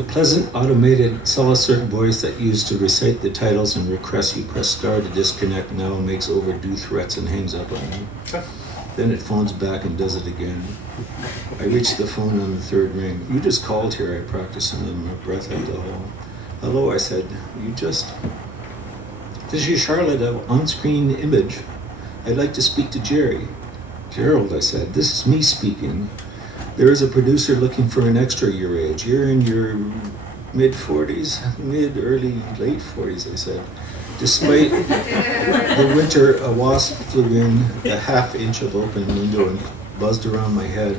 The pleasant automated solicitor voice that used to recite the titles and request you press star to disconnect now makes overdue threats and hangs up on you. Then it phones back and does it again. I reach the phone on the third ring. You just called here, I practice under my breath at the hall. Hello, I said. You just... This is Charlotte, an on-screen image. I'd like to speak to Jerry. Gerald, I said, this is me speaking. There is a producer looking for an extra your age. You're in your mid-40s? Mid-early, late 40s, I said. Despite the winter, a wasp flew in a half-inch of open window and buzzed around my head.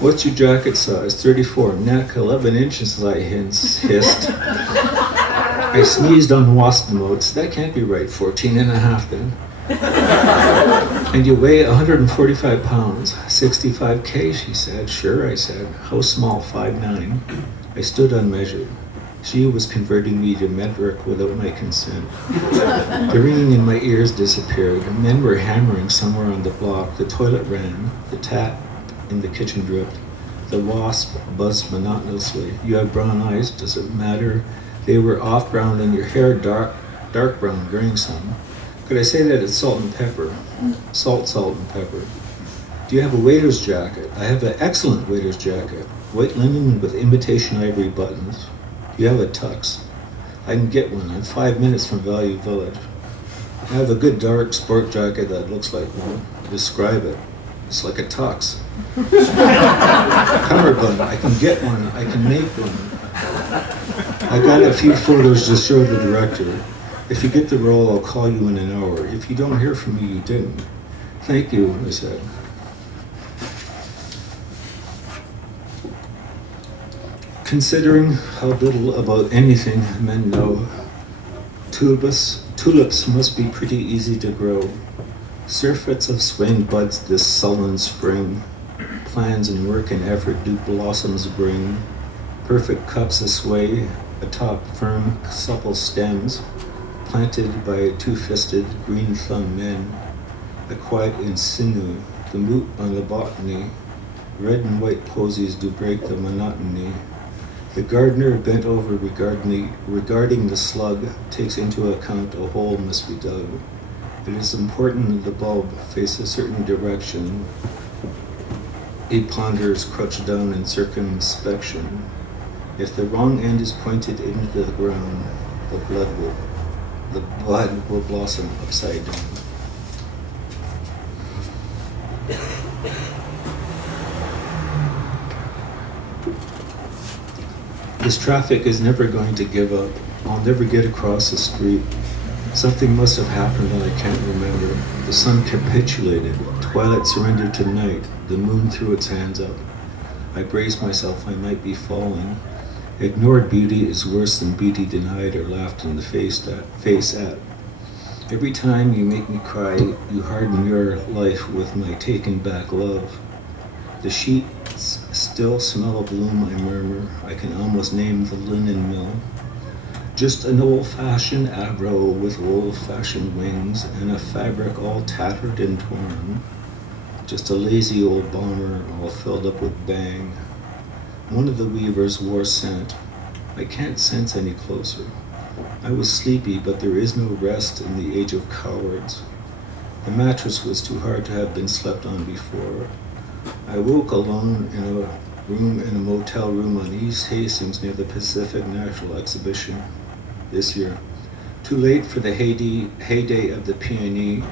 What's your jacket size? 34. Neck, 11 inches, I hissed. I sneezed on wasp notes. That can't be right. 14 and a half then. And you weigh 145 pounds. 65K, she said. Sure, I said. How small? 5'9". I stood unmeasured. She was converting me to metric without my consent. The ringing in my ears disappeared. Men were hammering somewhere on the block. The toilet ran. The tap in the kitchen dripped. The wasp buzzed monotonously. You have brown eyes. Does it matter? They were off brown and your hair dark brown, graying some. Could I say that it's salt and pepper? Salt and pepper. Do you have a waiter's jacket? I have an excellent waiter's jacket. White linen with imitation ivory buttons. Do you have a tux? I can get one. I'm 5 minutes from Value Village. I have a good dark sport jacket that looks like one. Describe it. It's like a tux. Cummerbund. I can get one. I can make one. I got a few photos to show the director. If you get the role, I'll call you in an hour. If you don't hear from me, you didn't. Thank you, I said. Considering how little about anything men know, tulips must be pretty easy to grow. Surfeits of swing buds this sullen spring. Plans and work and effort do blossoms bring. Perfect cups asway, atop firm, supple stems, planted by two-fisted, green-thumbed men. A quiet insinuo, the moot on the botany. Red and white posies do break the monotony. The gardener bent over regarding the slug takes into account a hole must be dug. It is important that the bulb face a certain direction. He ponders, crouched down in circumspection. If the wrong end is pointed into the ground, the bud will blossom upside down. This traffic is never going to give up. I'll never get across the street. Something must have happened that I can't remember. The sun capitulated. Twilight surrendered to night. The moon threw its hands up. I braced myself I might be falling. Ignored beauty is worse than beauty denied or laughed in the face at. Every time you make me cry, you harden your life with my taken back love. The sheets still smell of bloom, I murmur. I can almost name the linen mill. Just an old-fashioned avro with old-fashioned wings and a fabric all tattered and torn. Just a lazy old bomber all filled up with bang. One of the weavers wore scent. I can't sense any closer. I was sleepy, but there is no rest in the age of cowards. The mattress was too hard to have been slept on before. I woke alone in a motel room on East Hastings near the Pacific National Exhibition this year. Too late for the heyday of the peony.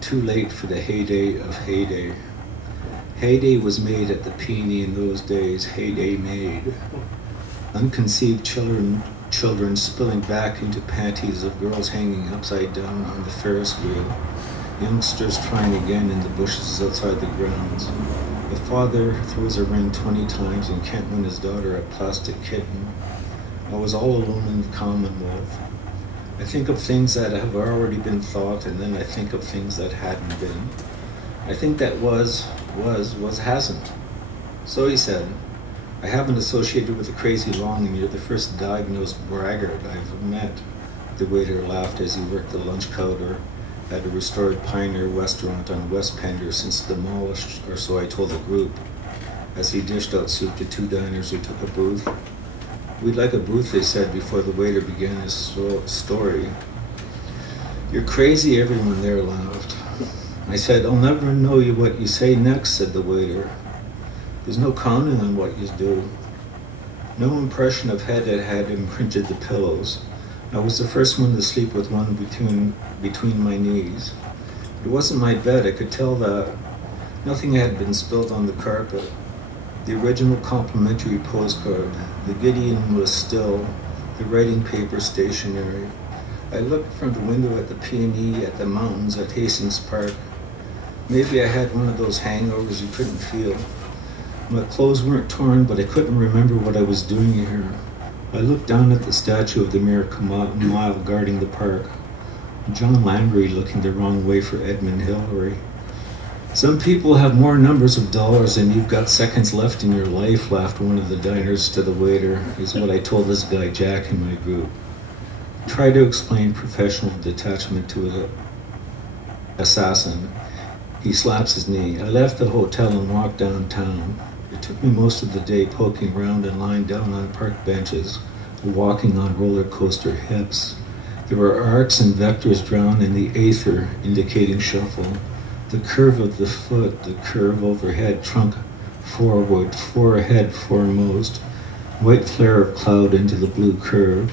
Too late for the heyday of heyday. Heyday was made at the Peony in those days, heyday made. Unconceived children spilling back into panties of girls hanging upside down on the Ferris wheel. Youngsters trying again in the bushes outside the grounds. The father throws a ring 20 times and can't win his daughter a plastic kitten. I was all alone in the Commonwealth. I think of things that have already been thought, and then I think of things that hadn't been. I think that was hasn't. So he said, I haven't associated with the crazy long, and you're the first diagnosed braggart I've met. The waiter laughed as he worked the lunch counter at a restored Pioneer restaurant on West Pender since demolished, or so I told the group, as he dished out soup to two diners who took a booth. We'd like a booth, they said before the waiter began his story. You're crazy, everyone there laughed. I said, I'll never know what you say next, said the waiter. There's no counting on what you do. No impression of head had imprinted the pillows. I was the first one to sleep with one between my knees. It wasn't my bed, I could tell that. Nothing had been spilled on the carpet. The original complimentary postcard. The Gideon was still, the writing paper stationary. I looked from the window at the P&E, at the mountains, at Hastings Park. Maybe I had one of those hangovers you couldn't feel. My clothes weren't torn, but I couldn't remember what I was doing here. I looked down at the statue of the Miracle Mile guarding the park. John Landry looking the wrong way for Edmund Hillary. Some people have more numbers of dollars than you've got seconds left in your life, laughed one of the diners to the waiter, is what I told this guy Jack in my group. Try to explain professional detachment to an assassin. He slaps his knee. I left the hotel and walked downtown. It took me most of the day poking around and lying down on park benches, walking on roller coaster hips. There were arcs and vectors drawn in the aether, indicating shuffle. The curve of the foot, the curve overhead, trunk forward, forehead foremost, white flare of cloud into the blue curve.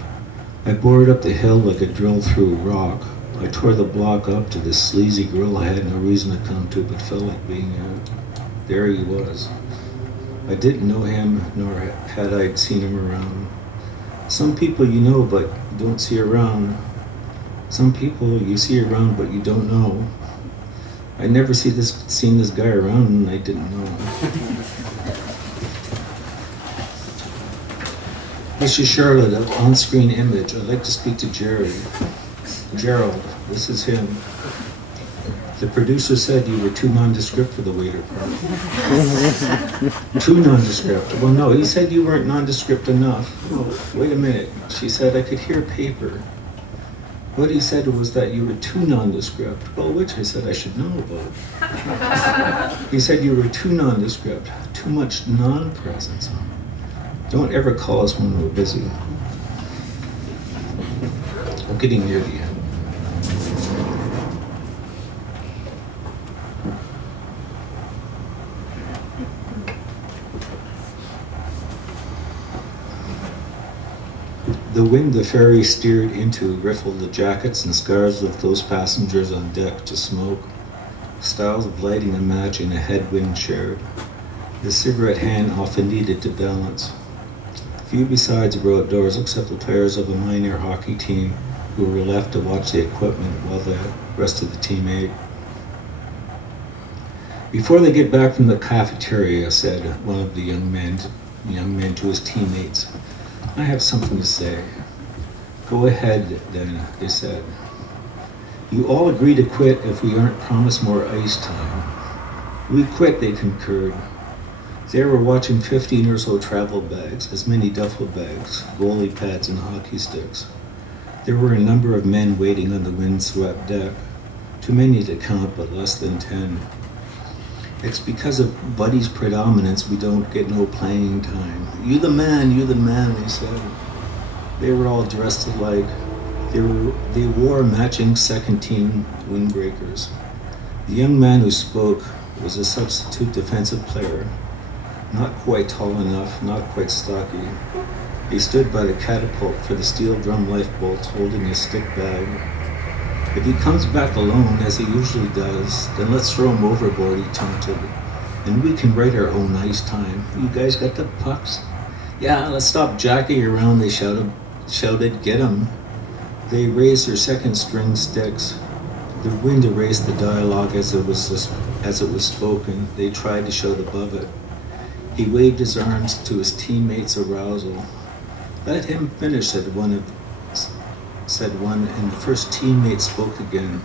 I bored up the hill like a drill through rock. I tore the block up to this sleazy grill I had no reason to come to, but felt like being at. There he was. I didn't know him, nor had I seen him around. Some people you know, but you don't see around. Some people you see around, but you don't know. I never seen this guy around, and I didn't know him. This is Charlotte, an on-screen image. I'd like to speak to Jerry. Gerald, this is him. The producer said you were too nondescript for the waiter part. Too nondescript. Well, no, he said you weren't nondescript enough. Oh, wait a minute. She said I could hear paper. What he said was that you were too nondescript. Well, which I said I should know about. He said you were too nondescript. Too much non-presence. Don't ever call us when we're busy. I'm getting near the end. The wind the ferry steered into riffled the jackets and scarves of those passengers on deck to smoke. Styles of lighting a match in a headwind shared. The cigarette hand often needed to balance. Few besides were outdoors except the players of a minor hockey team who were left to watch the equipment while the rest of the team ate. Before they get back from the cafeteria, said one of the young men to his teammates, I have something to say. Go ahead, then, they said. You all agree to quit if we aren't promised more ice time. We quit, they concurred. They were watching 15 or so travel bags, as many duffel bags, goalie pads, and hockey sticks. There were a number of men waiting on the windswept deck. Too many to count, but less than 10. It's because of Buddy's predominance we don't get no playing time. You the man, they said. They were all dressed alike. They wore matching second team windbreakers. The young man who spoke was a substitute defensive player. Not quite tall enough, not quite stocky. He stood by the catapult for the steel drum lifeboats holding a stick bag. If he comes back alone, as he usually does, then let's throw him overboard, he taunted. And we can write our own ice time. You guys got the pucks? Yeah, let's stop jockeying around, they shouted, get him. They raised their second string sticks. The wind erased the dialogue as it was spoken. They tried to shout above it. He waved his arms to his teammates' arousal. Let him finish, said one, and the first teammate spoke again.